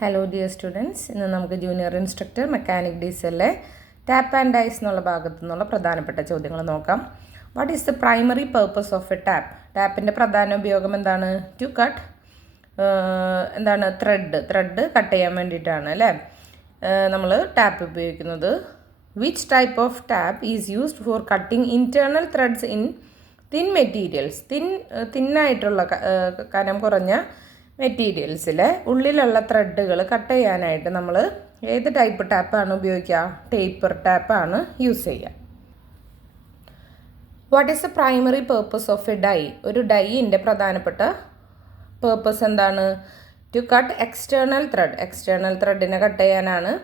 Hello dear students, ഇന്ന് നമുക്ക് junior instructor mechanic ഡീസലിലെ ടാപ്പ് ആൻഡ് ഡൈസ് എന്നുള്ള ഭാഗത്തു നിന്നുള്ള പ്രധാനപ്പെട്ട ചോദ്യങ്ങൾ നോക്കാം. What is the primary purpose of a tap? ടാപ്പിൻ്റെ പ്രധാന ഉപയോഗം എന്താണ്? ടു കട്ട് ത്രെഡ് കട്ട് ചെയ്യാൻ വേണ്ടിയിട്ടാണ് അല്ലേ നമ്മൾ ടാപ്പ് ഉപയോഗിക്കുന്നത്. Which type of tap is used for cutting internal threads in thin materials? തിന്നായിട്ടുള്ള കനം കുറഞ്ഞ മെറ്റീരിയൽസിലെ ഉള്ളിലുള്ള ത്രെഡുകൾ കട്ട് ചെയ്യാനായിട്ട് നമ്മൾ ഏത് ടൈപ്പ് ടാപ്പാണ് ഉപയോഗിക്കുക? ടേപ്പർ ടാപ്പാണ് യൂസ് ചെയ്യുക. What is the primary purpose of a die? ഒരു ഡൈയിൻ്റെ പ്രധാനപ്പെട്ട പേർപ്പസ് എന്താണ്? ടു കട്ട് എക്സ്റ്റേണൽ ത്രെഡിനെ കട്ട് ചെയ്യാനാണ്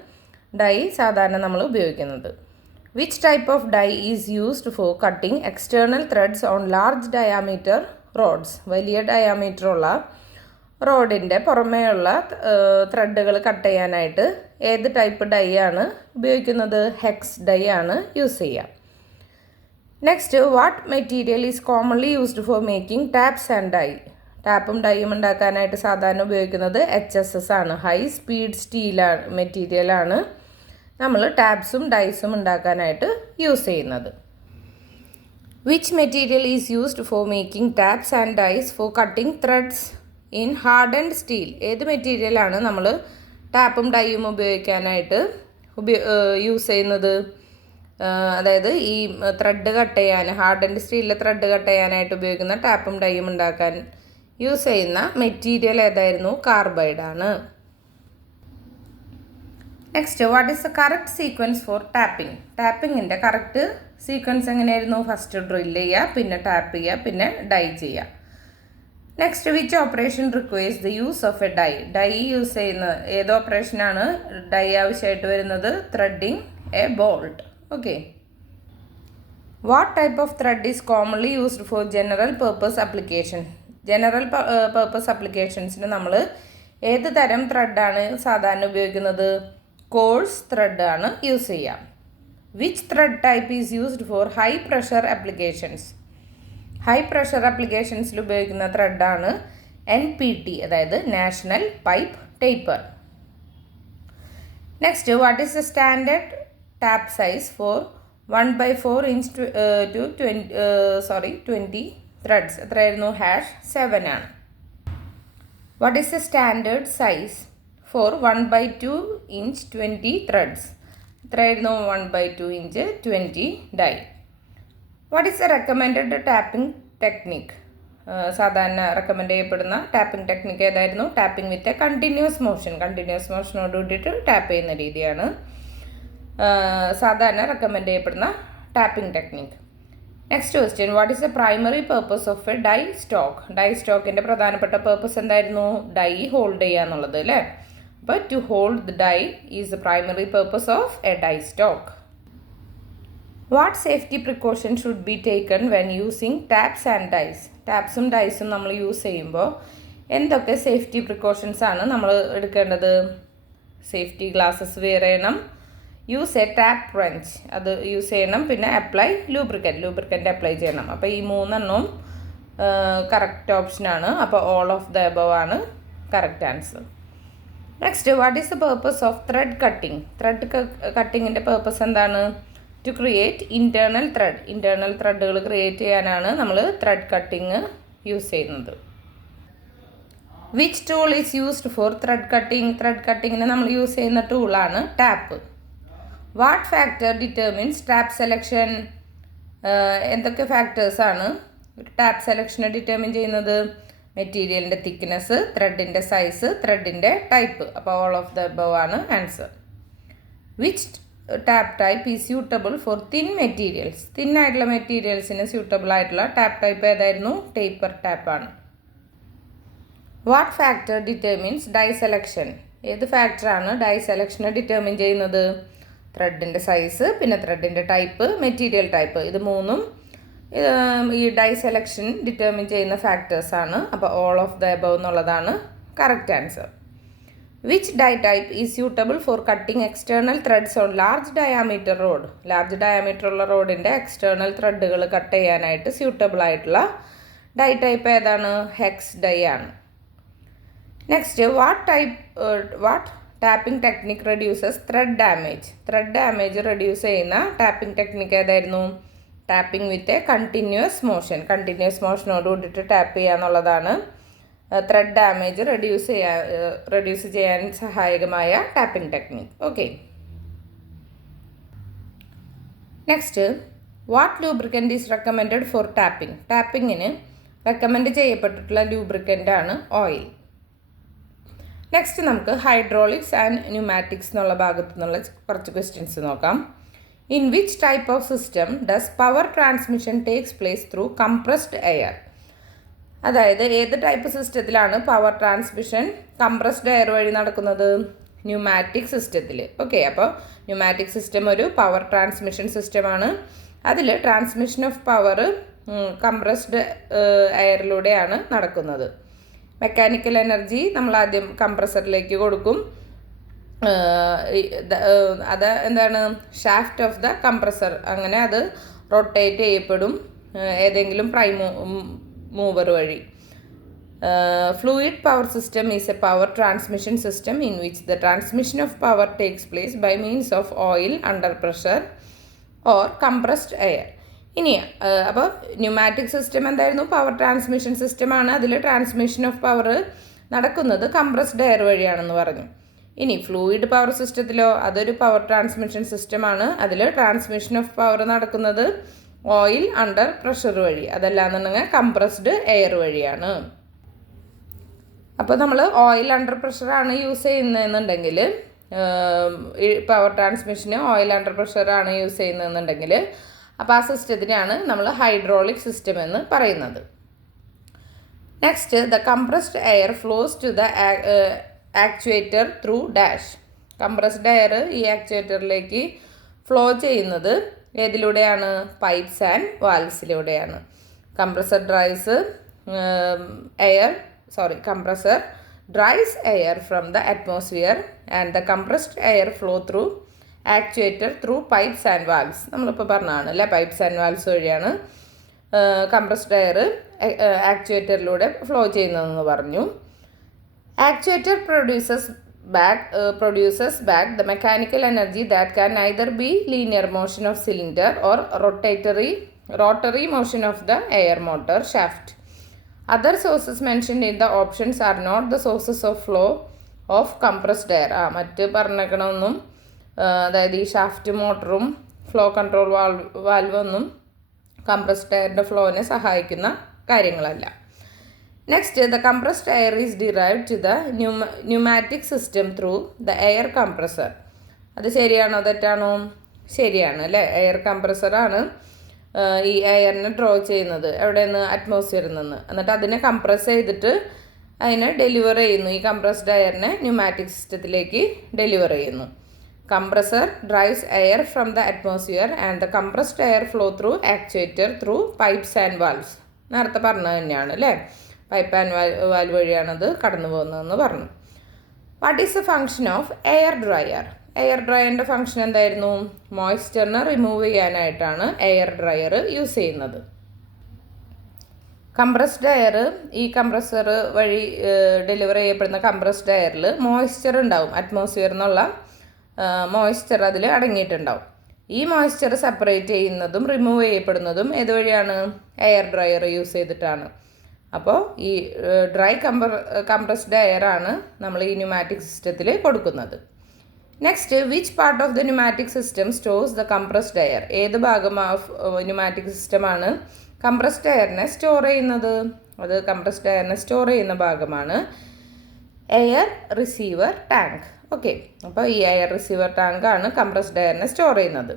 ഡൈ സാധാരണ നമ്മൾ ഉപയോഗിക്കുന്നത്. Which type of die is used for cutting external threads on large diameter rods? വലിയ ഡയാമീറ്ററുള്ള റോഡിൻ്റെ പുറമേയുള്ള ത്രെഡുകൾ കട്ട് ചെയ്യാനായിട്ട് ഏത് ടൈപ്പ് ഡൈ ആണ് ഉപയോഗിക്കുന്നത്? ഹെക്സ് ഡൈ ആണ് യൂസ് ചെയ്യുക. Next, what material is commonly used for making taps and die? ടാപ്പും ഡൈയും ഉണ്ടാക്കാനായിട്ട് സാധാരണ ഉപയോഗിക്കുന്നത് HSS ആണ്. ഹൈ സ്പീഡ് സ്റ്റീലാണ് മെറ്റീരിയലാണ് നമ്മൾ ടാപ്സും ഡൈസും ഉണ്ടാക്കാനായിട്ട് യൂസ് ചെയ്യുന്നത്. Which material is used for making taps and dies for cutting threads in hardened steel? ഏത് മെറ്റീരിയലാണ് നമ്മൾ ടാപ്പും ഡൈയും ഉപയോഗിക്കാനായിട്ട് യൂസ് ചെയ്യുന്നത്? അതായത് ഈ ത്രെഡ് കട്ട് ചെയ്യാൻ, ഹാർഡൻഡ് സ്റ്റീലിലെ ത്രെഡ് കട്ട് ചെയ്യാനായിട്ട് ഉപയോഗിക്കുന്ന ടാപ്പും ഡൈയും ഉണ്ടാക്കാൻ യൂസ് ചെയ്യുന്ന മെറ്റീരിയൽ ഏതായിരുന്നു? കാർബൈഡാണ്. Next, what is the correct sequence for tapping? ടാപ്പിങ്ങിൻ്റെ കറക്റ്റ് സീക്വൻസ് എങ്ങനെയായിരുന്നു? ഫസ്റ്റ് ഡ്രില്ല് ചെയ്യുക, പിന്നെ ടാപ്പ് ചെയ്യുക, പിന്നെ ഡൈ ചെയ്യുക. Next, which operation requires the use of a die? Die use ചെയ്യുന്ന ഏത് ഓപ്പറേഷനാണ് ഡൈ ആവശ്യമായിട്ട് വരുന്നത്? Threading a bolt. Okay. What type of thread is commonly used four general purpose application? General purpose ആപ്ലിക്കേഷൻസിന് നമ്മൾ ഏത് തരം ത്രെഡാണ് സാധാരണ ഉപയോഗിക്കുന്നത്? കോഴ്സ് ത്രെഡ് ആണ് യൂസ് ചെയ്യുക. Which thread type is used for high pressure applications? High pressure ആപ്ലിക്കേഷൻസിൽ ഉപയോഗിക്കുന്ന ത്രെഡാണ് NPT, അതായത് national pipe taper. Next, what is the standard tap size for 1/4 inch to 20 threads? എത്രയായിരുന്നു? #7 ആണ്. What is the standard size for 1/2 inch 20 threads? എത്രയായിരുന്നു? 1/2 inch 20 die. What is the recommended tapping technique? സാധാരണ recommend ചെയ്യപ്പെടുന്ന tapping technique ഏതായിരുന്നു? Tapping with a continuous മോഷനോട് കൂടിയിട്ട് tap ചെയ്യുന്ന രീതിയാണ് സാധാരണ റെക്കമെൻഡ് ചെയ്യപ്പെടുന്ന tapping technique. Next question, what is the primary purpose of a die stock? Die സ്റ്റോക്കിൻ്റെ പ്രധാനപ്പെട്ട പർപ്പസ് എന്തായിരുന്നു? ഡൈ ഹോൾഡ് ചെയ്യുക എന്നുള്ളത് അല്ലേ? അപ്പോൾ to hold the die is the primary purpose of a die stock. What safety precaution should be taken when using taps and dies? ടാപ്സും ഡൈസും നമ്മൾ യൂസ് ചെയ്യുമ്പോൾ എന്തൊക്കെ സേഫ്റ്റി പ്രിക്കോഷൻസ് ആണ് നമ്മൾ എടുക്കേണ്ടത്? സേഫ്റ്റി ഗ്ലാസ്സസ് വെയർ ചെയ്യണം, യൂസ് എ ടാപ്പ് റഞ്ച് അത് യൂസ് ചെയ്യണം, പിന്നെ അപ്ലൈ ലൂബ്രിക്കൻ്റ് അപ്ലൈ ചെയ്യണം. അപ്പോൾ ഈ 3 കറക്റ്റ് ഓപ്ഷനാണ്. അപ്പോൾ ഓൾ ഓഫ് ദ എബവ് ആണ് correct answer. Next, what is the purpose of thread cutting? Thread കട്ടിങ്ങിൻ്റെ പേർപ്പസ് എന്താണ്? ടു ക്രിയേറ്റ് ഇൻറ്റേർണൽ ത്രെഡുകൾ ക്രിയേറ്റ് ചെയ്യാനാണ് നമ്മൾ ത്രെഡ് കട്ടിങ് യൂസ് ചെയ്യുന്നത്. Which tool is used for thread കട്ടിങ്ങിന് നമ്മൾ യൂസ് ചെയ്യുന്ന ടൂളാണ് tap. What factor determines tap selection? എന്തൊക്കെ ഫാക്ടേഴ്സാണ് ടാപ്പ് സെലക്ഷനെ ഡിറ്റർമിൻ ചെയ്യുന്നത്? മെറ്റീരിയലിൻ്റെ തിക്നെസ്, ത്രെഡിൻ്റെ സൈസ്, ത്രെഡിൻ്റെ ടൈപ്പ്. അപ്പോൾ ഓൾ ഓഫ് ദ അബവ് ആണ് answer. Which tap type is suitable for thin materials? തിന്നായിട്ടുള്ള മെറ്റീരിയൽസിന് സ്യൂട്ടബിൾ ആയിട്ടുള്ള ടാപ്പ് ടൈപ്പ് ഏതായിരുന്നു? ടേപ്പർ ടാപ്പാണ്. What factor determines die selection? ഏത് ഫാക്ടറാണ് ഡൈ സെലക്ഷനെ ഡിറ്റർമിൻ ചെയ്യുന്നത്? ത്രെഡിൻ്റെ സൈസ്, പിന്നെ ത്രെഡിൻ്റെ ടൈപ്പ്, മെറ്റീരിയൽ ടൈപ്പ്. ഇത് 3 ഈ ഡൈ സെലക്ഷൻ ഡിറ്റർമിൻ ചെയ്യുന്ന ഫാക്ടേഴ്സാണ്. അപ്പോൾ ഓൾ ഓഫ് ദ എബവ് എന്നുള്ളതാണ് correct answer. Which die type is suitable for cutting external threads on large diameter rod? Large diameter ഉള്ള റോഡിൻ്റെ എക്സ്റ്റേണൽ ത്രെഡുകൾ കട്ട് ചെയ്യാനായിട്ട് സ്യൂട്ടബിൾ ആയിട്ടുള്ള ഡൈ ടൈപ്പ് ഏതാണ്? ഹെക്സ് ഡൈ ആണ്. Next what tapping technique reduces thread damage. Thread damage reduce ചെയ്യുന്ന tapping technique ഏതായിരുന്നു? Tapping with a continuous മോഷനോട് കൂടിയിട്ട് ടാപ്പ് ചെയ്യുക എന്നുള്ളതാണ് ത്രെഡ് ഡാമേജ് റെഡ്യൂസ് ചെയ്യാൻ സഹായകമായ tapping technique. Okay. Next, what lubricant is recommended for tapping. ടാപ്പിങ്ങിന് റെക്കമെൻഡ് ചെയ്യപ്പെട്ടിട്ടുള്ള ലൂബ്രിക്കൻ്റാണ് ഓയിൽ. നെക്സ്റ്റ് നമുക്ക് ഹൈഡ്രോളിക്സ് ആൻഡ് ന്യൂമാറ്റിക്സ് എന്നുള്ള ഭാഗത്തു നിന്നുള്ള കുറച്ച് ക്വസ്റ്റ്യൻസ് നോക്കാം. In which type of system does power transmission takes place through compressed air. അതായത് ഏത് ടൈപ്പ് സിസ്റ്റത്തിലാണ് പവർ ട്രാൻസ്മിഷൻ കംപ്രസ്ഡ് എയർ വഴി നടക്കുന്നത്? ന്യൂമാറ്റിക് സിസ്റ്റത്തിൽ. ഓക്കെ, അപ്പോൾ ന്യൂമാറ്റിക് സിസ്റ്റം ഒരു പവർ ട്രാൻസ്മിഷൻ സിസ്റ്റമാണ്. അതിൽ ട്രാൻസ്മിഷൻ ഓഫ് പവർ കംപ്രസ്ഡ് എയറിലൂടെയാണ് നടക്കുന്നത്. മെക്കാനിക്കൽ എനർജി നമ്മൾ ആദ്യം കംപ്രസറിലേക്ക് കൊടുക്കും. അത് എന്താണ്? Shaft of the compressor. അങ്ങനെ അത് റൊട്ടേറ്റ് ചെയ്യപ്പെടും ഏതെങ്കിലും പ്രൈം മൂവർ വഴി. Fluid power system is a power transmission system in which the transmission of power takes place by means of oil under pressure or compressed air. ഇനി അപ്പോൾ pneumatic system എന്തായിരുന്നു? Power transmission സിസ്റ്റമാണ്. അതിൽ transmission of power നടക്കുന്നത് compressed air വഴിയാണെന്ന് പറഞ്ഞു. ഇനി fluid power സിസ്റ്റത്തിലോ അതൊരു power transmission സിസ്റ്റമാണ്. അതിൽ ട്രാൻസ്മിഷൻ ഓഫ് പവർ നടക്കുന്നത് ഓയിൽ അണ്ടർ പ്രഷർ വഴി, അതല്ലാന്നുണ്ടെങ്കിൽ കംപ്രസ്ഡ് എയർ വഴിയാണ്. അപ്പോൾ നമ്മൾ ഓയിൽ അണ്ടർ പ്രഷറാണ് യൂസ് ചെയ്യുന്നതെന്നുണ്ടെങ്കിൽ, പവർ ട്രാൻസ്മിഷന് ഓയിൽ അണ്ടർ പ്രഷറാണ് യൂസ് ചെയ്യുന്നതെന്നുണ്ടെങ്കിൽ, അപ്പോൾ ആ സിസ്റ്റത്തിനെയാണ് നമ്മൾ ഹൈഡ്രോളിക് സിസ്റ്റം എന്ന് പറയുന്നത്. Next, the compressed air flows to the actuator through dash. Compressed air ഈ ആക്ച്വേറ്ററിലേക്ക് ഫ്ലോ ചെയ്യുന്നത് ഏതിലൂടെയാണ്? പൈപ്സ് ആൻഡ് വാൽവ്സിലൂടെയാണ്. compressor dries air from the atmosphere and the compressed air flow through actuator through pipes and valves. നമ്മളിപ്പോൾ പറഞ്ഞതാണ് അല്ലേ, pipes and valves വഴിയാണ് compressed air ആക്ച്വേറ്ററിലൂടെ flow ചെയ്യുന്നതെന്ന് പറഞ്ഞു. Actuator produces back the mechanical energy that can either be linear motion of cylinder or rotary motion of the air motor shaft. Other sources mentioned in the options are not the sources of flow of compressed air. മറ്റ് പറഞ്ഞേക്കണമൊന്നും, അതായത് ഈ shaft മോട്ടറും flow control വാൽവൊന്നും compressed എയറിൻ്റെ ഫ്ലോനെ സഹായിക്കുന്ന കാര്യങ്ങളല്ല. Next, the compressed air is derived to the pneumatic system through the air compressor. അത് ശരിയാണോ തെറ്റാണോ? ശരിയാണ് അല്ലേ. എയർ കംപ്രസറാണ് ഈ എയറിനെ ഡ്രോ ചെയ്യുന്നത്. എവിടെ നിന്ന്? അറ്റ്മോസ്ഫിയറിൽ നിന്ന്. എന്നിട്ട് അതിനെ കംപ്രസ് ചെയ്തിട്ട് അതിനെ ഡെലിവർ ചെയ്യുന്നു. ഈ കംപ്രസ്ഡ് എയറിനെ ന്യൂമാറ്റിക് സിസ്റ്റത്തിലേക്ക് ഡെലിവർ ചെയ്യുന്നു. Compressor drives air from the atmosphere and the compressed air flow through actuator through pipes and valves. നേരത്തെ പറഞ്ഞത് തന്നെയാണ് അല്ലേ, പൈപ്പ് ആൻഡ് വാൽവ് വഴിയാണത് കടന്നു പോകുന്നതെന്ന് പറഞ്ഞു. What is the function of air dryer? Air ഡ്രയറിൻ്റെ ഫങ്ഷൻ എന്തായിരുന്നു? മോയ്സ്ചറിനെ റിമൂവ് ചെയ്യാനായിട്ടാണ് എയർ ഡ്രയർ യൂസ് ചെയ്യുന്നത്. കംപ്രസ്ഡ് എയർ, ഈ കംപ്രസർ വഴി ഡെലിവർ ചെയ്യപ്പെടുന്ന കംപ്രസ്ഡ് എയറിൽ മോയ്സ്ചർ ഉണ്ടാവും. അറ്റ്മോസ്ഫിയറിൽ നിന്നുള്ള മോയ്സ്ചർ അതിൽ അടങ്ങിയിട്ടുണ്ടാവും. ഈ മോയ്സ്ചർ സെപ്പറേറ്റ് ചെയ്യുന്നതും റിമൂവ് ചെയ്യപ്പെടുന്നതും ഏതുവഴിയാണ്? എയർ ഡ്രയർ യൂസ് ചെയ്തിട്ടാണ്. അപ്പോൾ ഈ ഡ്രൈ കംപ്രസ്ഡ് എയർ ആണ് നമ്മൾ ഈ ന്യൂമാറ്റിക് സിസ്റ്റത്തിൽ കൊടുക്കുന്നത്. Next, which part of the pneumatic system stores the compressed air? ഏത് ഭാഗം ഓഫ് ന്യൂമാറ്റിക് സിസ്റ്റമാണ് കംപ്രസ്ഡ് എയറിനെ സ്റ്റോർ ചെയ്യുന്നത്? അത് കംപ്രസ്ഡ് എയറിനെ സ്റ്റോർ ചെയ്യുന്ന ഭാഗമാണ് എയർ റിസീവർ ടാങ്ക്. ഓക്കെ, അപ്പോൾ ഈ എയർ റിസീവർ ടാങ്കാണ് കംപ്രസ്ഡ് എയറിനെ സ്റ്റോർ ചെയ്യുന്നത്.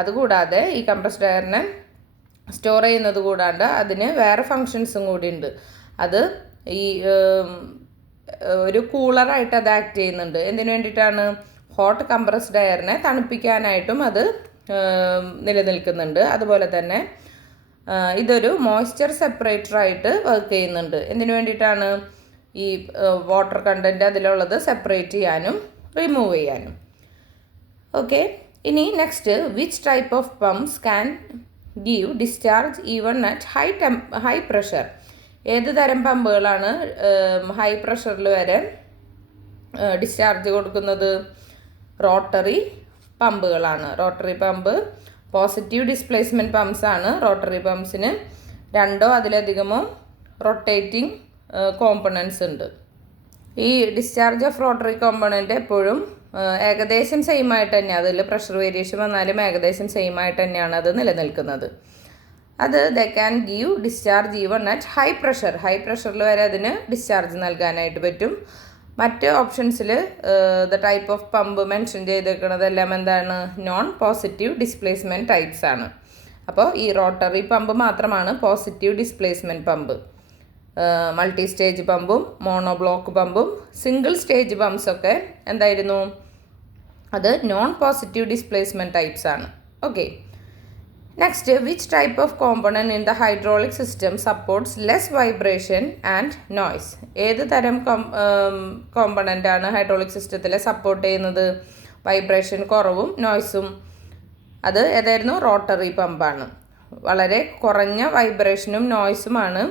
അതുകൂടാതെ ഈ കംപ്രസ്ഡ് എയറിനെ സ്റ്റോർ ചെയ്യുന്നത് കൂടാണ്ട് അതിന് വേറെ ഫങ്ഷൻസും കൂടി ഉണ്ട്. അത് ഈ ഒരു കൂളറായിട്ട് അത് ആക്ട് ചെയ്യുന്നുണ്ട്. എന്തിനു വേണ്ടിയിട്ടാണ്? ഹോട്ട് കംപ്രസ്ഡ് എയറിനെ തണുപ്പിക്കാനായിട്ടും അത് നിലനിൽക്കുന്നുണ്ട്. അതുപോലെ തന്നെ ഇതൊരു മോയ്സ്ചർ സെപ്പറേറ്ററായിട്ട് വർക്ക് ചെയ്യുന്നുണ്ട്. എന്തിനു വേണ്ടിയിട്ടാണ്? ഈ വാട്ടർ കണ്ടൻറ്റ് അതിലുള്ളത് സെപ്പറേറ്റ് ചെയ്യാനും റിമൂവ് ചെയ്യാനും. ഓക്കെ, ഇനി next, which type of pumps can give discharge even at high pressure? ഏത് തരം പമ്പുകളാണ് ഹൈ പ്രഷറിൽ വരെ ഡിസ്ചാർജ് കൊടുക്കുന്നത്? റോട്ടറി പമ്പുകളാണ്. Rotary pump positive displacement pumps ആണ്. റോട്ടറി പമ്പ്സിന് 2 അതിലധികമോ റൊട്ടേറ്റിംഗ് കോമ്പണൻസ് ഉണ്ട്. ഈ ഡിസ്ചാർജ് ഓഫ് റോട്ടറി കോമ്പണൻ്റ് എപ്പോഴും ഏകദേശം സെയിം ആയിട്ട് തന്നെയാണ്, അതിൽ പ്രഷർ വേരിയേഷൻ വന്നാലും ഏകദേശം സെയിം ആയിട്ട് തന്നെയാണ് അത് നിലനിൽക്കുന്നത്. അത് the can give discharge even at high പ്രഷറിൽ വരെ അതിന് ഡിസ്ചാർജ് നൽകാനായിട്ട് പറ്റും. മറ്റ് ഓപ്ഷൻസിൽ the type of pump mention ചെയ്തേക്കുന്നതെല്ലാം എന്താണ്? നോൺ പോസിറ്റീവ് ഡിസ്പ്ലേസ്മെൻറ്റ് ടൈപ്സ് ആണ്. അപ്പോൾ ഈ റോട്ടറി പമ്പ് മാത്രമാണ് positive displacement pump. Multi stage പമ്പും മോണോബ്ലോക്ക് പമ്പും സിംഗിൾ സ്റ്റേജ് പമ്പ്സൊക്കെ എന്തായിരുന്നു? അത് നോൺ പോസിറ്റീവ് ഡിസ്പ്ലേസ്മെൻറ്റ് ടൈപ്സ് ആണ്. Okay, next, which type of component in the hydraulic system supports less vibration and noise? ഏത് തരം കോമ്പണൻ്റാണ് ഹൈഡ്രോളിക് സിസ്റ്റത്തിൽ സപ്പോർട്ട് ചെയ്യുന്നത്? വൈബ്രേഷൻ കുറവും നോയ്സും. അത് ഏതായിരുന്നു? റോട്ടറി പമ്പാണ്. വളരെ കുറഞ്ഞ വൈബ്രേഷനും നോയ്സുമാണ്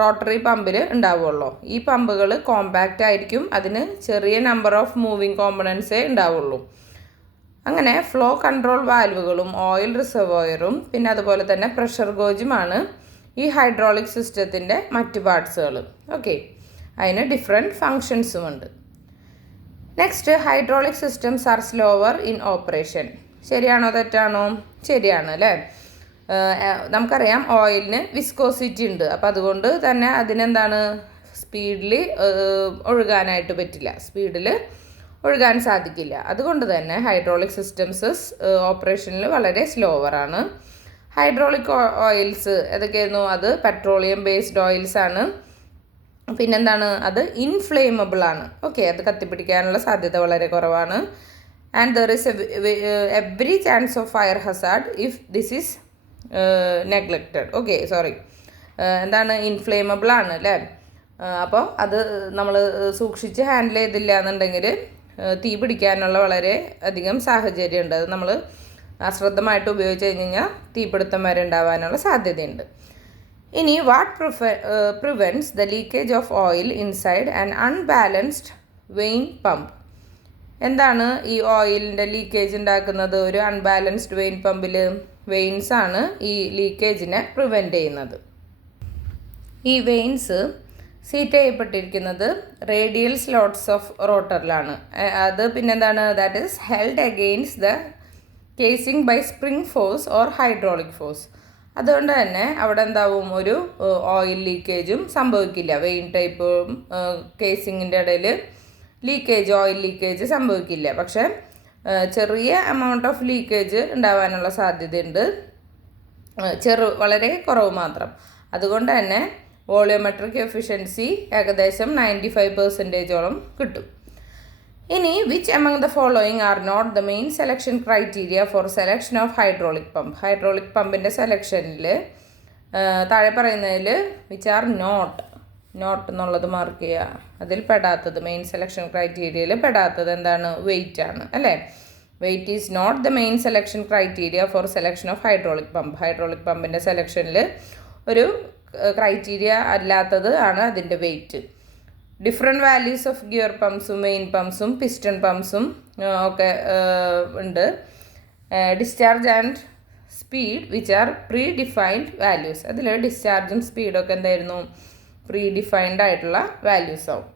റോട്ടറി പമ്പിൽ ഉണ്ടാവുള്ളൂ. ഈ പമ്പുകൾ കോമ്പാക്റ്റ് ആയിരിക്കും, അതിന് ചെറിയ നമ്പർ ഓഫ് മൂവിങ് കോമ്പണൻസേ ഉണ്ടാവുള്ളൂ. അങ്ങനെ ഫ്ലോ കൺട്രോൾ വാൽവുകളും ഓയിൽ റിസർവോയറും പിന്നെ അതുപോലെ തന്നെ പ്രഷർ ഗോജുമാണ് ഈ ഹൈഡ്രോളിക് സിസ്റ്റത്തിൻ്റെ മറ്റ് പാർട്സുകൾ. ഓക്കെ, അതിന് ഡിഫറെൻറ്റ് ഫങ്ഷൻസും ഉണ്ട്. Next, hydraulic systems R slower in operation. ശരിയാണോ തെറ്റാണോ? ശരിയാണ് അല്ലേ. നമുക്കറിയാം ഓയിലിന് വിസ്കോസിറ്റി ഉണ്ട്, അപ്പോൾ അതുകൊണ്ട് തന്നെ അതിനെന്താണ് സ്പീഡിൽ ഒഴുകാനായിട്ട് പറ്റില്ല, സ്പീഡിൽ ഒഴുകാൻ സാധിക്കില്ല. അതുകൊണ്ട് തന്നെ ഹൈഡ്രോളിക് സിസ്റ്റംസ് ഓപ്പറേഷനിൽ വളരെ സ്ലോവറാണ്. Hydraulic oils ഏതൊക്കെയായിരുന്നു? അത് പെട്രോളിയം ബേസ്ഡ് ഓയിൽസ് ആണ്. പിന്നെന്താണ്? അത് ഇൻഫ്ലേമബിൾ ആണ്. ഓക്കെ, അത് കത്തിപ്പിടിക്കാനുള്ള സാധ്യത വളരെ കുറവാണ്. And there is every chance of fire Hazard if this is neglected. Okay, sorry, എന്താണ്? ഇൻഫ്ലേമബിൾ ആണ് അല്ലേ. അപ്പോൾ അത് നമ്മൾ സൂക്ഷിച്ച് ഹാൻഡിൽ ചെയ്തില്ല എന്നുണ്ടെങ്കിൽ തീ പിടിക്കാനുള്ള വളരെ അധികം സാഹചര്യമുണ്ട്. അത് നമ്മൾ അശ്രദ്ധമായിട്ട് ഉപയോഗിച്ച് കഴിഞ്ഞ് കഴിഞ്ഞാൽ തീപിടുത്തം വരെ ഉണ്ടാവാനുള്ള സാധ്യതയുണ്ട്. ഇനി what prevents the leakage of oil inside and unbalanced vane pump? എന്താണ് ഈ ഓയിലിൻ്റെ ലീക്കേജ് ഉണ്ടാക്കുന്നത്? ഒരു അൺബാലൻസ്ഡ് വെയിൻ പമ്പിൽ വെയിൻസ് ആണ് ഈ ലീക്കേജിനെ പ്രിവെൻറ്റ് ചെയ്യുന്നത്. ഈ വെയിൻസ് സീറ്റ് ചെയ്യപ്പെട്ടിരിക്കുന്നത് റേഡിയൽ സ്ലോട്ട്സ് ഓഫ് റോട്ടറിലാണ്. അത് പിന്നെന്താണ്? That is held against the casing by spring force or hydraulic force. അതുകൊണ്ട് തന്നെ അവിടെ എന്താവും? ഒരു ഓയിൽ ലീക്കേജും സംഭവിക്കില്ല. വെയിൻ ടൈപ്പും കേസിങ്ങിൻ്റെ ഇടയിൽ ഓയിൽ ലീക്കേജ് സംഭവിക്കില്ല. പക്ഷേ ചെറിയ എമൗണ്ട് ഓഫ് ലീക്കേജ് ഉണ്ടാവാനുള്ള സാധ്യതയുണ്ട്, വളരെ കുറവ് മാത്രം. അതുകൊണ്ട് തന്നെ വോളിയോമെട്രിക് എഫിഷ്യൻസി ഏകദേശം 95% കിട്ടും. ഇനി which among the following are not the main selection criteria for selection of hydraulic pump? Hydraulic പമ്പിൻ്റെ സെലക്ഷനിൽ താഴെ പറയുന്നതിൽ വിച്ച് ആർ നോട്ട് എന്നുള്ളത് മാർക്ക് ചെയ്യുക. അതിൽ പെടാത്തത്, മെയിൻ സെലക്ഷൻ ക്രൈറ്റീരിയയിൽ പെടാത്തത് എന്താണ്? വെയിറ്റ് ആണ് അല്ലേ. Weight is not the main selection criteria for selection of hydraulic pump. Hydraulic പമ്പിൻ്റെ സെലക്ഷനിൽ ഒരു ക്രൈറ്റീരിയ അല്ലാത്തത് ആണ് അതിൻ്റെ weight. Different values of gear പമ്പ്സും മെയിൻ പമ്പ്സും പിസ്റ്റൺ പമ്പ്സും ഒക്കെ ഉണ്ട്. Discharge and speed which are predefined values. അതിൽ ഡിസ്ചാർജും സ്പീഡൊക്കെ എന്തായിരുന്നു? പ്രീ ഡിഫൈൻഡ് ആയിട്ടുള്ള വാല്യൂസ് ആവും.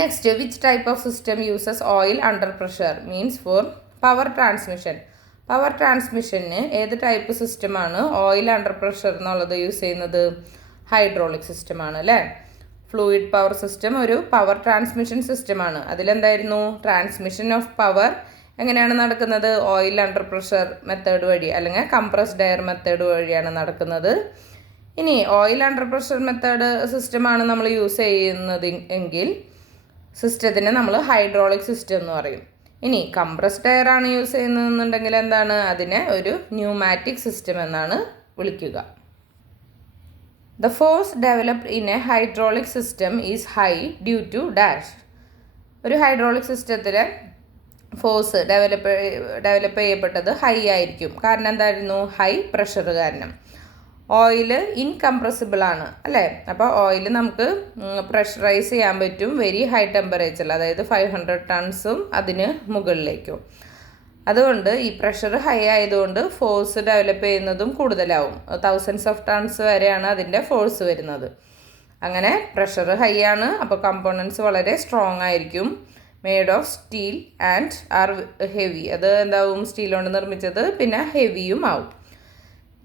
Next, which type of system uses oil under pressure? Means for power transmission. Power ട്രാൻസ്മിഷന് ഏത് ടൈപ്പ് സിസ്റ്റമാണ് ഓയിൽ അണ്ടർ പ്രഷർ എന്നുള്ളത് യൂസ് ചെയ്യുന്നത്? ഹൈഡ്രോളിക് സിസ്റ്റമാണ് അല്ലേ. ഫ്ലൂയിഡ് പവർ സിസ്റ്റം ഒരു പവർ ട്രാൻസ്മിഷൻ സിസ്റ്റമാണ്. അതിലെന്തായിരുന്നു? ട്രാൻസ്മിഷൻ ഓഫ് പവർ എങ്ങനെയാണ് നടക്കുന്നത്? ഓയിൽ അണ്ടർ പ്രഷർ മെത്തേഡ് വഴി അല്ലെങ്കിൽ കംപ്രസ്ഡ് എയർ മെത്തേഡ് വഴിയാണ് നടക്കുന്നത്. ഇനി ഓയിൽ അണ്ടർ പ്രഷർ മെത്തേഡ് സിസ്റ്റമാണ് നമ്മൾ യൂസ് ചെയ്യുന്നത് എങ്കിൽ സിസ്റ്റത്തിനെ നമ്മൾ ഹൈഡ്രോളിക് സിസ്റ്റം എന്ന് പറയും. ഇനി കംപ്രസ്ഡ് എയർ ആണ് യൂസ് ചെയ്യുന്നതെന്നുണ്ടെങ്കിൽ എന്താണ്? അതിനെ ഒരു ന്യൂമാറ്റിക് സിസ്റ്റം എന്നാണ് വിളിക്കുക. The force developed in a hydraulic system is high due to dash. ഒരു ഹൈഡ്രോളിക് സിസ്റ്റത്തിലെ ഫോഴ്സ് ഡെവലപ്പ് ചെയ്യപ്പെട്ടത് ഹൈ ആയിരിക്കും. കാരണം എന്തായിരുന്നു? ഹൈ പ്രഷർ കാരണം. ഓയിൽ ഇൻകംപ്രസിബിൾ ആണ് അല്ലേ. അപ്പോൾ ഓയിൽ നമുക്ക് പ്രഷറൈസ് ചെയ്യാൻ പറ്റും വെരി ഹൈ ടെമ്പറേച്ചറിൽ, അതായത് 500 ടൺസും അതിന് മുകളിലേക്കും. അതുകൊണ്ട് ഈ പ്രഷർ ഹൈ ആയതുകൊണ്ട് ഫോഴ്സ് ഡെവലപ്പ് ചെയ്യുന്നതും കൂടുതലാവും. 1000s ഓഫ് ടൺസ് വരെയാണ് അതിൻ്റെ ഫോഴ്സ് വരുന്നത്. അങ്ങനെ പ്രഷർ ഹൈ ആണ്, അപ്പോൾ കമ്പോണൻസ് വളരെ സ്ട്രോങ് ആയിരിക്കും. Made of steel and R heavy, അത് എന്താവും, സ്റ്റീൽ കൊണ്ട് നിർമ്മിച്ചത്, പിന്നെ ഹെവിയും ആവും.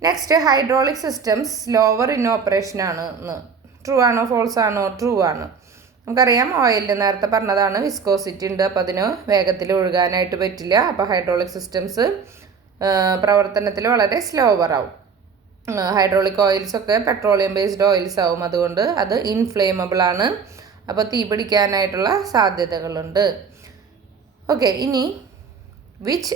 Next, hydraulic systems slower in operation ആണ്. ട്രൂ ആണോ ഫോൾസ് ആണോ? ട്രൂ ആണ്. നമുക്കറിയാം ഓയിലിൽ നേരത്തെ പറഞ്ഞതാണ് വിസ്കോസിറ്റി ഉണ്ട്, അപ്പോൾ അതിന് വേഗത്തിൽ ഒഴുകാനായിട്ട് പറ്റില്ല. അപ്പോൾ ഹൈഡ്രോളിക് സിസ്റ്റംസ് പ്രവർത്തനത്തിൽ വളരെ സ്ലോവർ ആവും. ഹൈഡ്രോളിക് ഓയിൽസ് ഒക്കെ പെട്രോളിയം ബേസ്ഡ് ഓയിൽസ് ആവും, അതുകൊണ്ട് അത് ഇൻഫ്ലേമബിൾ ആണ്. അപ്പോൾ തീ പിടിക്കാനായിട്ടുള്ള സാധ്യതകളുണ്ട്. ഓക്കെ, ഇനി which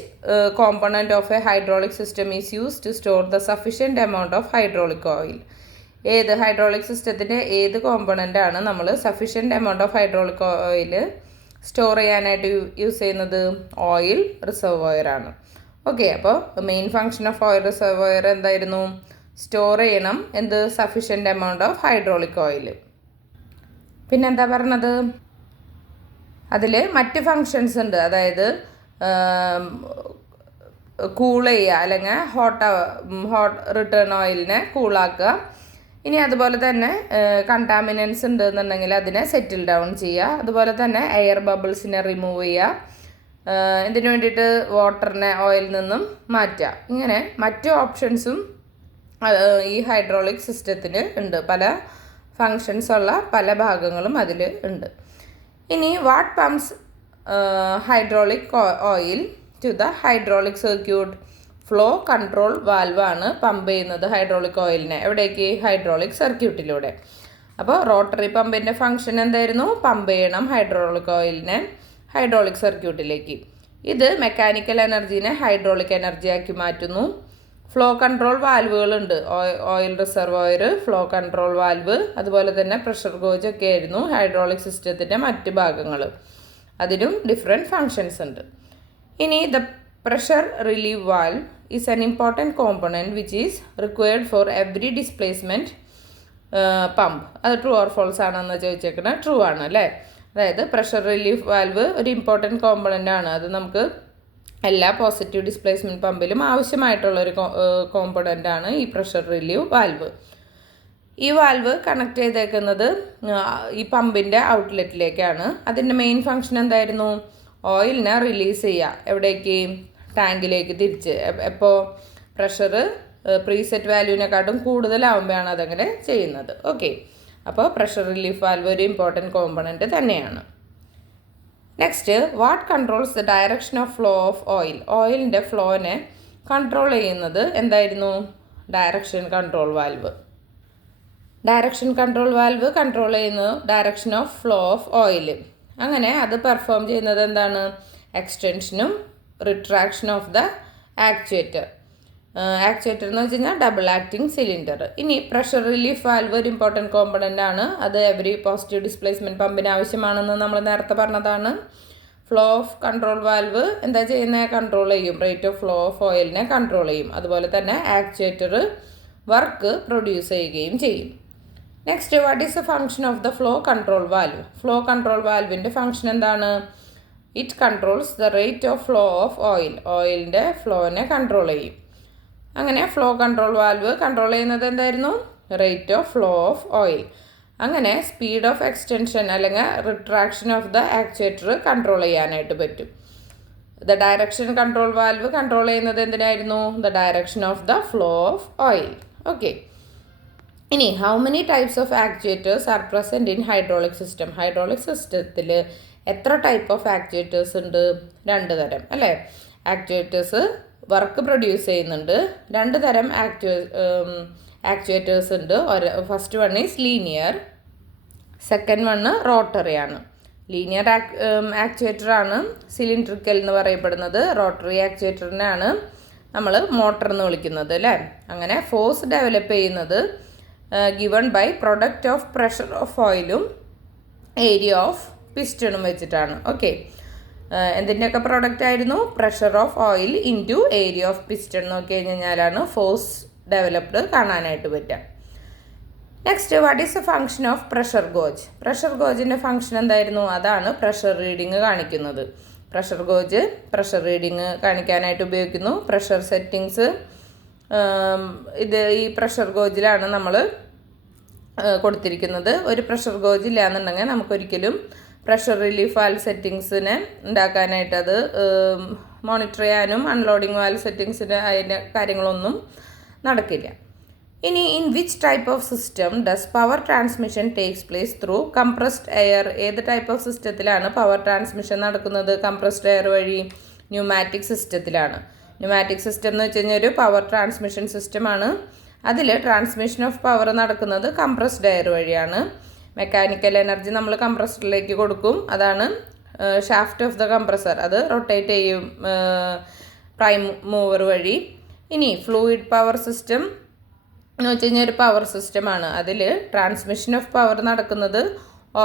component of a hydraulic system is use to store the sufficient amount of hydraulic oil? ഏത് ഹൈഡ്രോളിക് സിസ്റ്റത്തിൻ്റെ ഏത് കോമ്പണൻ്റ് ആണ് നമ്മൾ sufficient amount of hydraulic oil store ചെയ്യാനായിട്ട് യൂസ് ചെയ്യുന്നത്? ഓയിൽ റിസർവോയർ ആണ്. ഓക്കെ, അപ്പോൾ main function of oil reservoir എന്തായിരുന്നു? സ്റ്റോർ ചെയ്യണം എന്ത്? Sufficient amount of hydraulic oil. പിന്നെന്താ പറഞ്ഞത്? അതിൽ മറ്റ് ഫങ്ഷൻസ് ഉണ്ട്, അതായത് കൂൾ ചെയ്യുക, അല്ലെങ്കിൽ ഹോട്ട് റിട്ടേൺ ഓയിലിനെ കൂളാക്കുക. ഇനി അതുപോലെ തന്നെ കണ്ടാമിനൻസ് ഉണ്ടെന്നുണ്ടെങ്കിൽ അതിനെ സെറ്റിൽ ഡൗൺ ചെയ്യുക. അതുപോലെ തന്നെ എയർ ബബിൾസിനെ റിമൂവ് ചെയ്യുക. ഇതിനു വേണ്ടിയിട്ട് വാട്ടറിനെ ഓയിലിൽ നിന്നും മാറ്റുക. ഇങ്ങനെ മറ്റു ഓപ്ഷൻസും ഈ ഹൈഡ്രോളിക് സിസ്റ്റത്തിന് ഉണ്ട്. പല ഫങ്ഷൻസ് ഉള്ള പല ഭാഗങ്ങളും അതിൽ ഉണ്ട്. ഇനി what pumps hydraulic oil to the hydraulic circuit? Flow control വാൽവാണ് പമ്പ് ചെയ്യുന്നത് ഹൈഡ്രോളിക് ഓയിലിനെ. എവിടേക്ക്? ഹൈഡ്രോളിക് സർക്യൂട്ടിലൂടെ. അപ്പോൾ റോട്ടറി പമ്പിൻ്റെ ഫങ്ഷൻ എന്തായിരുന്നു? പമ്പ് ചെയ്യണം ഹൈഡ്രോളിക് ഓയിലിനെ ഹൈഡ്രോളിക് സർക്യൂട്ടിലേക്ക്. ഇത് മെക്കാനിക്കൽ എനർജീനെ ഹൈഡ്രോളിക് എനർജിയാക്കി മാറ്റുന്നു. ഫ്ലോ കൺട്രോൾ വാൽവുകളുണ്ട്. Oil reservoir, flow control valve, അതുപോലെ തന്നെ പ്രഷർ ഗോജ് ഒക്കെ ആയിരുന്നു ഹൈഡ്രോളിക് സിസ്റ്റത്തിൻ്റെ മറ്റ് ഭാഗങ്ങൾ. അതിനും ഡിഫറെൻറ്റ് ഫങ്ഷൻസ് ഉണ്ട്. ഇനി the pressure relieve valve is an important component which is required for every displacement pump. അത് ട്രൂ ഓർ ഫോൾസ് ആണെന്ന് ചോദിച്ചേക്കുന്നത്? ട്രൂ ആണ് അല്ലേ. അതായത് പ്രഷർ റിലീഫ് വാൽവ് ഒരു ഇമ്പോർട്ടൻറ്റ് കോമ്പണൻ്റ് ആണ്. അത് നമുക്ക് എല്ലാ പോസിറ്റീവ് ഡിസ്പ്ലേസ്മെൻറ്റ് പമ്പിലും ആവശ്യമായിട്ടുള്ളൊരു കോമ്പണൻ്റ് ആണ് ഈ പ്രഷർ റിലീവ് വാൽവ്. ഈ വാൽവ് കണക്ട് ചെയ്തേക്കുന്നത് ഈ പമ്പിൻ്റെ ഔട്ട്ലെറ്റിലേക്കാണ്. അതിൻ്റെ മെയിൻ ഫങ്ഷൻ എന്തായിരുന്നു? ഓയിലിനെ റിലീസ് ചെയ്യുക. എവിടേക്ക്? ടാങ്കിലേക്ക് തിരിച്ച്. എപ്പോൾ? പ്രഷർ പ്രീസെറ്റ് വാല്യൂവിനെക്കാട്ടും കൂടുതലാവുമ്പോഴാണ് അതങ്ങനെ ചെയ്യുന്നത്. ഓക്കെ, അപ്പോൾ പ്രഷർ റിലീഫ് വാൽവ് ഒരു ഇമ്പോർട്ടൻറ്റ് കോമ്പണൻറ്റ് തന്നെയാണ്. Next, what controls the direction of flow of oil? ഓയിലിൻ്റെ ഫ്ലോനെ കൺട്രോൾ ചെയ്യുന്നത് എന്തായിരുന്നു? Direction control valve. Direction control valve control ചെയ്യുന്നത് direction of flow of oil. അങ്ങനെ അത് പെർഫോം ചെയ്യുന്നത് എന്താണ്? എക്സ്റ്റൻഷനും retraction of the actuator. Actuator എന്ന് വെച്ച് കഴിഞ്ഞാൽ ഡബിൾ ആക്ടിങ് സിലിണ്ടർ. ഇനി പ്രഷർ റിലീഫ് വാൽവ് ഒരു ഇമ്പോർട്ടൻറ്റ് കോമ്പണൻ്റ് ആണ്. അത് എവറി പോസിറ്റീവ് ഡിസ്പ്ലേസ്മെൻറ്റ് പമ്പിന് ആവശ്യമാണെന്ന് നമ്മൾ നേരത്തെ പറഞ്ഞതാണ്. ഫ്ലോ ഓഫ് കൺട്രോൾ വാൽവ് എന്താ ചെയ്യുന്നത്? കൺട്രോൾ ചെയ്യും. റേറ്റ് ഓഫ് ഫ്ലോ ഓഫ് ഓയിലിനെ കൺട്രോൾ ചെയ്യും. അതുപോലെ തന്നെ ആക്ച്വേറ്റർ വർക്ക് പ്രൊഡ്യൂസ് ചെയ്യുകയും ചെയ്യും. Next, what is the function of the flow control valve? Flow control വാൽവിൻ്റെ ഫങ്ഷൻ എന്താണ്? It controls the rate of flow of oil. ഓയിലിൻ്റെ ഫ്ലോനെ കൺട്രോൾ ചെയ്യും. അങ്ങനെ ഫ്ലോ കൺട്രോൾ വാൽവ് കൺട്രോൾ ചെയ്യുന്നത് എന്തായിരുന്നു? Rate of flow of oil. അങ്ങനെ speed of extension അല്ലെങ്കിൽ retraction of the actuator control ചെയ്യാനായിട്ട് പറ്റും. The direction control valve control ചെയ്യുന്നത് എന്തിനായിരുന്നു? The direction of the flow of oil. Okay, ഇനി how many types of actuators are present in hydraulic system? Hydraulic സിസ്റ്റത്തിൽ എത്ര type of actuators ഉണ്ട്? 2 തരം അല്ലേ. ആക്ച്വേറ്റേഴ്സ് വർക്ക് പ്രൊഡ്യൂസ് ചെയ്യുന്നുണ്ട്. 2 തരം ആക്ച്വേറ്റേഴ്സ് ഉണ്ട്. First one is linear, second one rotary ആണ്. ലീനിയർ ആക്ച്വേറ്റർ ആണ് സിലിണ്ട്രിക്കൽ എന്ന് പറയപ്പെടുന്നത്. റോട്ടറി ആക്ച്വേറ്ററിനാണ് നമ്മൾ മോട്ടർ എന്ന് വിളിക്കുന്നത് അല്ലേ. അങ്ങനെ ഫോഴ്സ് ഡെവലപ്പ് ചെയ്യുന്നത് given by product of pressure of ഓയിലും ഏരിയ ഓഫ് പിസ്റ്റണും വെച്ചിട്ടാണ്. ഓക്കെ, എന്തിൻ്റെയൊക്കെ പ്രൊഡക്റ്റ് ആയിരുന്നു? Pressure of oil into area of piston നോക്കി കഴിഞ്ഞാലാണ് ഫോഴ്സ് ഡെവലപ്ഡ് കാണാനായിട്ട് പറ്റുക. Next, what is the function of pressure gauge? Pressure ഗോജിൻ്റെ ഫങ്ഷൻ എന്തായിരുന്നു? അതാണ് പ്രഷർ റീഡിങ് കാണിക്കുന്നത്. പ്രഷർ ഗോജ് പ്രഷർ റീഡിങ് കാണിക്കാനായിട്ട് ഉപയോഗിക്കുന്നു. പ്രഷർ സെറ്റിങ്സ് ഈ പ്രഷർ ഗോജിലാണ് നമ്മൾ കൊടുത്തിരിക്കുന്നത്. ഒരു പ്രഷർ ഗോജ് ഇല്ല എന്നുണ്ടെങ്കിൽ നമുക്കൊരിക്കലും പ്രഷർ റിലീഫ് വാൽവ് സെറ്റിങ്സിനെ ഉണ്ടാക്കാനായിട്ട്, അത് മോണിറ്റർ ചെയ്യാനും അൺലോഡിങ് വാൽവ് സെറ്റിങ്സിൻ്റെ അതിൻ്റെ കാര്യങ്ങളൊന്നും നടക്കില്ല. ഇനി, in which type of system does power transmission takes place through compressed air? ഏത് ടൈപ്പ് ഓഫ് സിസ്റ്റത്തിലാണ് പവർ ട്രാൻസ്മിഷൻ നടക്കുന്നത്? കംപ്രസ്ഡ് എയർ വഴി ന്യൂമാറ്റിക് സിസ്റ്റത്തിലാണ്. ന്യൂമാറ്റിക് സിസ്റ്റം എന്ന് വെച്ച് കഴിഞ്ഞാൽ ഒരു പവർ ട്രാൻസ്മിഷൻ സിസ്റ്റമാണ്. അതിൽ ട്രാൻസ്മിഷൻ ഓഫ് പവർ നടക്കുന്നത് കംപ്രസ്ഡ് എയർ വഴിയാണ്. മെക്കാനിക്കൽ എനർജി നമ്മൾ കംപ്രസറിലേക്ക് കൊടുക്കും. അതാണ് ഷാഫ്റ്റ് ഓഫ് ദ കംപ്രസർ. അത് റൊട്ടേറ്റ് ചെയ്യും പ്രൈം മൂവർ വഴി. ഇനി, ഫ്ലൂയിഡ് പവർ സിസ്റ്റം എന്ന് വെച്ച് കഴിഞ്ഞാൽ ഒരു പവർ സിസ്റ്റമാണ്. അതിൽ ട്രാൻസ്മിഷൻ ഓഫ് പവർ നടക്കുന്നത്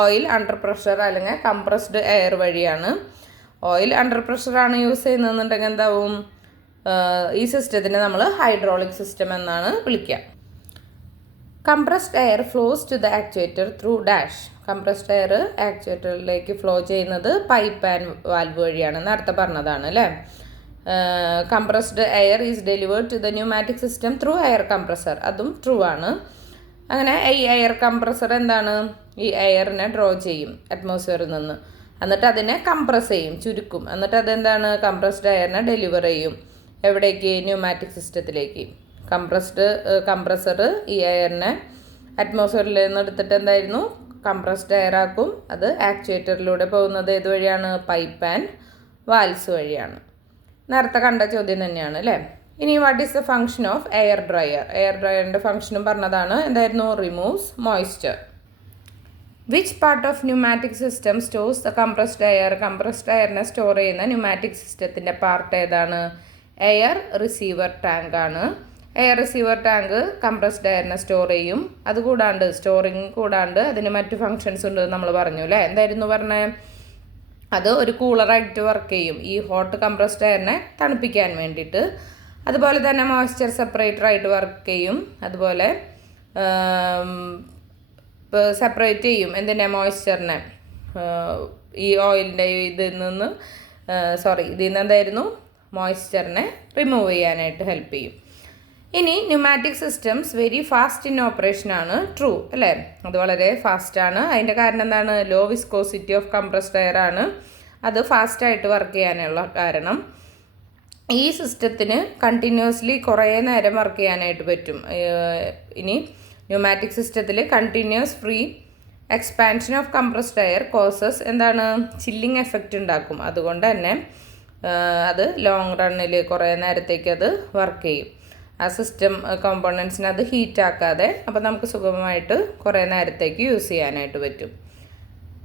ഓയിൽ അണ്ടർ പ്രഷർ അല്ലെങ്കിൽ കംപ്രസ്ഡ് എയർ വഴിയാണ്. ഓയിൽ അണ്ടർ പ്രഷറാണ് യൂസ് ചെയ്യുന്നതെന്നുണ്ടെങ്കിൽ എന്താവും? ഈ സിസ്റ്റത്തിനെ നമ്മൾ ഹൈഡ്രോളിക് സിസ്റ്റം എന്നാണ് വിളിക്കുക. Compressed air flows to the actuator through dash. Compressed air ആക്ച്വേറ്ററിലേക്ക് ഫ്ലോ ചെയ്യുന്നത് പൈപ്പ് ആൻഡ് വാൽവ് വഴിയാണ്. നേരത്തെ പറഞ്ഞതാണ് അല്ലേ. Compressed air is delivered to the pneumatic system through air compressor. അതും ട്രൂ ആണ്. അങ്ങനെ ഈ എയർ കംപ്രസർ എന്താണ്? ഈ എയറിനെ ഡ്രോ ചെയ്യും അറ്റ്മോസ്ഫിയറിൽ നിന്ന്. എന്നിട്ട് അതിനെ കംപ്രസ് ചെയ്യും, ചുരുക്കും. എന്നിട്ട് അതെന്താണ്? കംപ്രസ്ഡ് എയറിനെ ഡെലിവർ ചെയ്യും. എവിടേക്ക്? ന്യൂമാറ്റിക് സിസ്റ്റത്തിലേക്ക്. കംപ്രസർ ഈ എയറിനെ അറ്റ്മോസ്ഫിയറിൽ നിന്ന് എടുത്തിട്ട് എന്തായിരുന്നു? കംപ്രസ്ഡ് എയർ ആക്കും. അത് ആക്ച്വേറ്ററിലൂടെ പോകുന്നത് ഏത് വഴിയാണ്? പൈപ്പ് ആൻഡ് വാൽവ്സ് വഴിയാണ്. നേരത്തെ കണ്ട ചോദ്യം തന്നെയാണ് അല്ലേ. ഇനി, what is the function of air dryer? Air ഡ്രയറിൻ്റെ ഫങ്ഷനും പറഞ്ഞതാണ്. എന്തായിരുന്നു? Removes moisture. Which part of pneumatic system stores the compressed air? Compressed എയറിനെ സ്റ്റോർ ചെയ്യുന്ന ന്യൂമാറ്റിക് സിസ്റ്റത്തിൻ്റെ പാർട്ട് ഏതാണ്? എയർ റിസീവർ ടാങ്ക് ആണ്. എയർ റിസീവർ ടാങ്ക് കംപ്രസ്ഡ് എയറിനെ സ്റ്റോർ ചെയ്യും. അതുകൂടാണ്ട്, സ്റ്റോറിങ് കൂടാണ്ട് അതിന് മറ്റു ഫങ്ഷൻസ് ഉണ്ട് നമ്മൾ പറഞ്ഞു അല്ലേ. എന്തായിരുന്നു പറഞ്ഞത്? അത് ഒരു കൂളറായിട്ട് വർക്ക് ചെയ്യും, ഈ ഹോട്ട് കംപ്രസ്ഡ് എയറിനെ തണുപ്പിക്കാൻ വേണ്ടിയിട്ട്. അതുപോലെ തന്നെ മോയ്സ്ചർ സെപ്പറേറ്റർ ആയിട്ട് വർക്ക് ചെയ്യും. അതുപോലെ സെപ്പറേറ്റ് ചെയ്യും എന്തിനെ? മോയ്സ്ചറിനെ. ഈ ഓയിലിൻ്റെ ഇതിൽ നിന്ന് എന്തായിരുന്നു? മോയ്സ്ചറിനെ റിമൂവ് ചെയ്യാനായിട്ട് ഹെൽപ്പ് ചെയ്യും. ഇനി, pneumatic systems very fast in operation ആണ്. ട്രൂ അല്ലേ. അത് വളരെ ഫാസ്റ്റാണ്. അതിൻ്റെ കാരണം എന്താണ്? Low viscosity of compressed air ആണ്. അത് ഫാസ്റ്റായിട്ട് വർക്ക് ചെയ്യാനുള്ള കാരണം. ഈ സിസ്റ്റത്തിന് കണ്ടിന്യൂസ്ലി കുറേ നേരം വർക്ക് ചെയ്യാനായിട്ട് പറ്റും. ഇനി, ന്യൂമാറ്റിക് സിസ്റ്റത്തിൽ continuous free expansion of compressed air causes എന്താണ്? ചില്ലിങ് എഫക്റ്റ് ഉണ്ടാക്കും. അതുകൊണ്ട് തന്നെ അത് ലോങ് റണ്ണിൽ കുറേ നേരത്തേക്ക് അത് വർക്ക് ചെയ്യും. ആ സിസ്റ്റം കോമ്പോണൻസിന് അത് ഹീറ്റാക്കാതെ, അപ്പോൾ നമുക്ക് സുഗമമായിട്ട് കുറേ നേരത്തേക്ക് യൂസ് ചെയ്യാനായിട്ട് പറ്റും.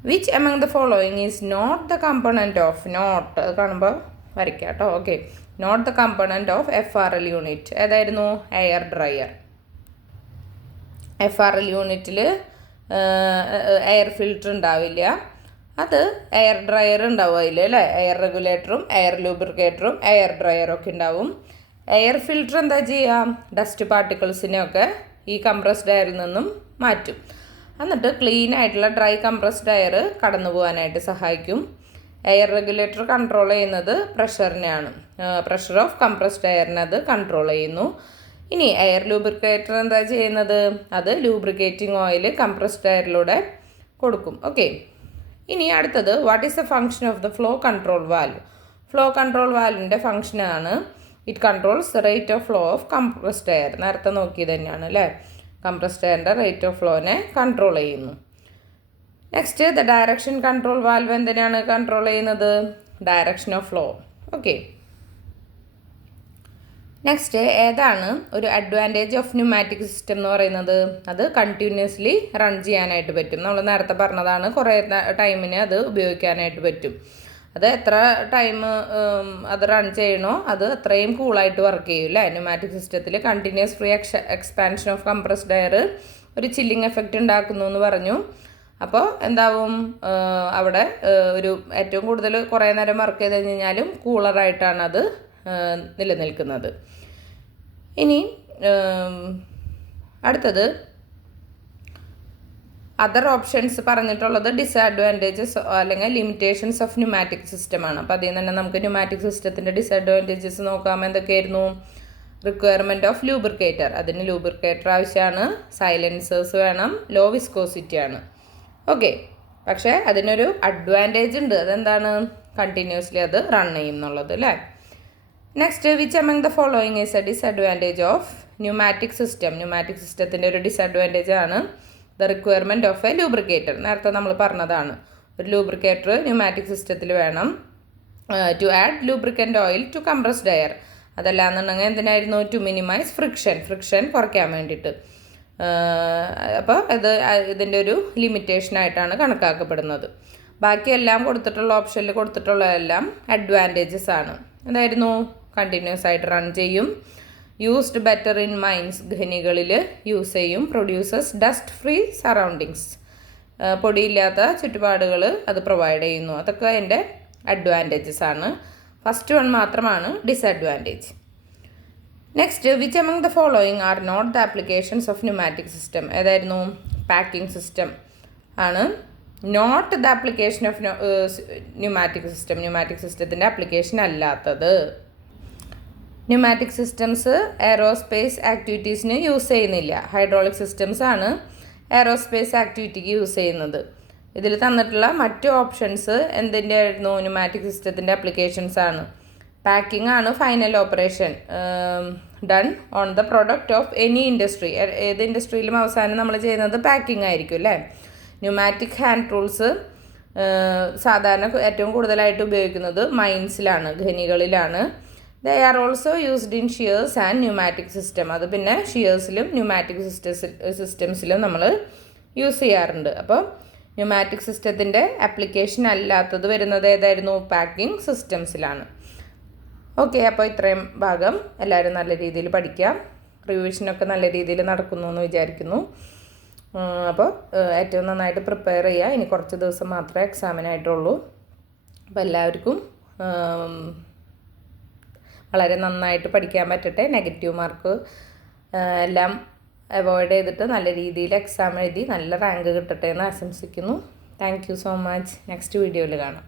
Which among the following is not the component of? Not കാണുമ്പോൾ വരയ്ക്കാം കേട്ടോ. Okay. Not the component of FRL unit. ഏതായിരുന്നു? Air dryer. FRL യൂണിറ്റിൽ എയർ ഫിൽറ്റർ ഉണ്ടാവില്ല. അത് എയർ ഡ്രയർ ഉണ്ടാവും അതിൽ അല്ലേ. എയർ റെഗുലേറ്ററും എയർ ലൂബ്രിക്കേറ്ററും എയർ ഡ്രയറൊക്കെ ഉണ്ടാവും. എയർ ഫിൽറ്റർ എന്താ ചെയ്യുക? ഡസ്റ്റ് പാർട്ടിക്കിൾസിനെയൊക്കെ ഈ കംപ്രസ്ഡ് എയറിൽ നിന്നും മാറ്റും. എന്നിട്ട് ക്ലീൻ ആയിട്ടുള്ള ഡ്രൈ കംപ്രസ്ഡ് എയർ കടന്നു പോകാനായിട്ട് സഹായിക്കും. എയർ റെഗുലേറ്റർ കൺട്രോൾ ചെയ്യുന്നത് പ്രഷറിനെയാണ്. പ്രഷർ ഓഫ് കംപ്രസ്ഡ് എയറിനെ അത് കൺട്രോൾ ചെയ്യുന്നു. ഇനി എയർ ലൂബ്രിക്കേറ്റർ എന്താ ചെയ്യുന്നത്? അത് ലൂബ്രിക്കേറ്റിംഗ് ഓയിൽ കംപ്രസ്ഡ് എയറിലൂടെ കൊടുക്കും. ഓക്കെ. ഇനി അടുത്തത്, what is the function of the flow control valve? Flow control വാൽവിൻ്റെ ഫങ്ഷനാണ് it controls the rate of flow of compressed air. നേരത്തെ നോക്കിയത് തന്നെയാണ് അല്ലേ. കംപ്രസ്ഡ് എയറിൻ്റെ റേറ്റ് ഓഫ് ഫ്ലോനെ കൺട്രോൾ ചെയ്യുന്നു. Next, the direction control valve എന്തിനാണ് കൺട്രോൾ ചെയ്യുന്നത്? Direction of flow. Okay. Next, ഏതാണ് ഒരു അഡ്വാൻറ്റേജ് ഓഫ് ന്യൂമാറ്റിക് സിസ്റ്റം എന്ന് പറയുന്നത്? അത് കണ്ടിന്യൂസ്ലി റൺ ചെയ്യാനായിട്ട് പറ്റും. നമ്മൾ നേരത്തെ പറഞ്ഞതാണ്, കുറേ ടൈമിന് അത് ഉപയോഗിക്കാനായിട്ട് പറ്റും. അത് എത്ര ടൈം അത് റൺ ചെയ്യണോ അത് അത്രയും കൂളായിട്ട് വർക്ക് ചെയ്യും അല്ലേ. ന്യൂമാറ്റിക് സിസ്റ്റത്തിൽ continuous free expansion of compressed air ഒരു ചില്ലിങ് എഫക്റ്റ് ഉണ്ടാക്കുന്നു എന്ന് പറഞ്ഞു. അപ്പോൾ എന്താവും? അവിടെ ഒരു ഏറ്റവും കൂടുതൽ കുറേ നേരം വർക്ക് ചെയ്ത് കഴിഞ്ഞാലും കൂളറായിട്ടാണ് അത് നിലനിൽക്കുന്നത്. ഇനി അടുത്തത് അതർ ഓപ്ഷൻസ് പറഞ്ഞിട്ടുള്ളത് ഡിസഡ്വാൻറ്റേജസ് അല്ലെങ്കിൽ ലിമിറ്റേഷൻസ് ഓഫ് ന്യൂമാറ്റിക് സിസ്റ്റമാണ്. അപ്പോൾ അതിൽ നിന്ന് തന്നെ നമുക്ക് ന്യൂമാറ്റിക് സിസ്റ്റത്തിൻ്റെ ഡിസഡ്വാൻറ്റേജസ് നോക്കാം. എന്തൊക്കെയായിരുന്നു? റിക്വയർമെൻറ്റ് ഓഫ് ലൂബ്രിക്കേറ്റർ, അതിന് ലൂബ്രിക്കേറ്റർ ആവശ്യമാണ്. സൈലൻസേഴ്സ് വേണം. ലോ വിസ്കോസിറ്റി ആണ്. ഓക്കെ, പക്ഷേ അതിനൊരു അഡ്വാൻറ്റേജ് ഉണ്ട്. അതെന്താണ്? കണ്ടിന്യൂസ്ലി അത് റൺ ചെയ്യും എന്നുള്ളത് അല്ലേ. Next, which among the following is a disadvantage of pneumatic system. Pneumatic സിസ്റ്റത്തിൻ്റെ ഒരു ഡിസഡ്വാൻറ്റേജ് ആണ് the requirement of a lubricator. നേരത്തെ നമ്മൾ പറഞ്ഞതാണ്, ഒരു ലൂബ്രിക്കേറ്റർ ന്യൂമാറ്റിക് സിസ്റ്റത്തിൽ വേണം. To add lubricant oil to compressed air. അതല്ലാന്നുണ്ടെങ്കിൽ എന്തിനായിരുന്നു? ടു മിനിമൈസ് ഫ്രിക്ഷൻ കുറയ്ക്കാൻ വേണ്ടിയിട്ട്. അപ്പോൾ ഇതിൻ്റെ ഒരു ലിമിറ്റേഷനായിട്ടാണ് കണക്കാക്കപ്പെടുന്നത്. ബാക്കിയെല്ലാം കൊടുത്തിട്ടുള്ള ഓപ്ഷനിൽ കൊടുത്തിട്ടുള്ളതെല്ലാം അഡ്വാൻറ്റേജസ് ആണ്. അതായിരുന്നു കണ്ടിന്യൂസ് ആയിട്ട് റൺ ചെയ്യും. യൂസ്ഡ് ബെറ്റർ ഇൻ മൈൻസ്, ഖനികളിൽ യൂസ് ചെയ്യും. പ്രൊഡ്യൂസേഴ്സ് ഡസ്റ്റ് ഫ്രീ സറൗണ്ടിങ്സ്, പൊടിയില്ലാത്ത ചുറ്റുപാടുകൾ അത് പ്രൊവൈഡ് ചെയ്യുന്നു. അതൊക്കെ അതിൻ്റെ അഡ്വാൻറ്റേജസ് ആണ്. ഫസ്റ്റ് വൺ മാത്രമാണ് disadvantage. Next, which among the following are not the applications of pneumatic system. ഏതായിരുന്നു? പാക്കിംഗ് സിസ്റ്റം ആണ് not the application of pneumatic system. Pneumatic സിസ്റ്റത്തിൻ്റെ ആപ്ലിക്കേഷൻ അല്ലാത്തത്. ന്യൂമാറ്റിക് സിസ്റ്റംസ് എയറോസ്പേസ് ആക്ടിവിറ്റീസിന് യൂസ് ചെയ്യുന്നില്ല. ഹൈഡ്രോളിക് സിസ്റ്റംസ് ആണ് aerospace ആക്ടിവിറ്റിക്ക് use ചെയ്യുന്നത്. ഇതിൽ തന്നിട്ടുള്ള മറ്റു ഓപ്ഷൻസ് എന്തിൻ്റെ ആയിരുന്നു? ന്യൂമാറ്റിക് സിസ്റ്റത്തിൻ്റെ ആപ്ലിക്കേഷൻസ് ആണ്. പാക്കിംഗ് ആണ് final operation done on the product of any industry. ഏത് ഇൻഡസ്ട്രിയിലും അവസാനം നമ്മൾ ചെയ്യുന്നത് പാക്കിംഗ് ആയിരിക്കും അല്ലേ. ന്യൂമാറ്റിക് ഹാൻഡ് ടൂൾസ് സാധാരണ ഏറ്റവും കൂടുതലായിട്ട് ഉപയോഗിക്കുന്നത് മൈൻസിലാണ്, ഖനികളിലാണ്. They are also used in shears and pneumatic system. അത് പിന്നെ ഷിയേഴ്സിലും ന്യൂമാറ്റിക് സിസ്റ്റംസിലും നമ്മൾ യൂസ് ചെയ്യാറുണ്ട്. അപ്പോൾ ന്യൂമാറ്റിക് സിസ്റ്റത്തിൻ്റെ ആപ്ലിക്കേഷൻ അല്ലാത്തത് വരുന്നത് ഏതായിരുന്നു? പാക്കിംഗ് സിസ്റ്റംസിലാണ്. ഓക്കെ, അപ്പോൾ ഇത്രയും ഭാഗം എല്ലാവരും നല്ല രീതിയിൽ പഠിക്കാം. റിവിഷനൊക്കെ നല്ല രീതിയിൽ നടക്കുന്നു എന്ന് വിചാരിക്കുന്നു. അപ്പോൾ ഏറ്റവും നന്നായിട്ട് പ്രിപ്പയർ ചെയ്യുക. ഇനി കുറച്ച് ദിവസം മാത്രമേ എക്സാമിനായിട്ടുള്ളൂ. അപ്പോൾ എല്ലാവർക്കും വളരെ നന്നായിട്ട് പഠിക്കാൻ പറ്റട്ടെ. നെഗറ്റീവ് മാർക്ക് എല്ലാം അവോയ്ഡ് ചെയ്തിട്ട് നല്ല രീതിയിൽ എക്സാം എഴുതി നല്ല റാങ്ക് കിട്ടട്ടെ എന്ന് ആശംസിക്കുന്നു. Thank you so much. Next വീഡിയോയിൽ കാണാം.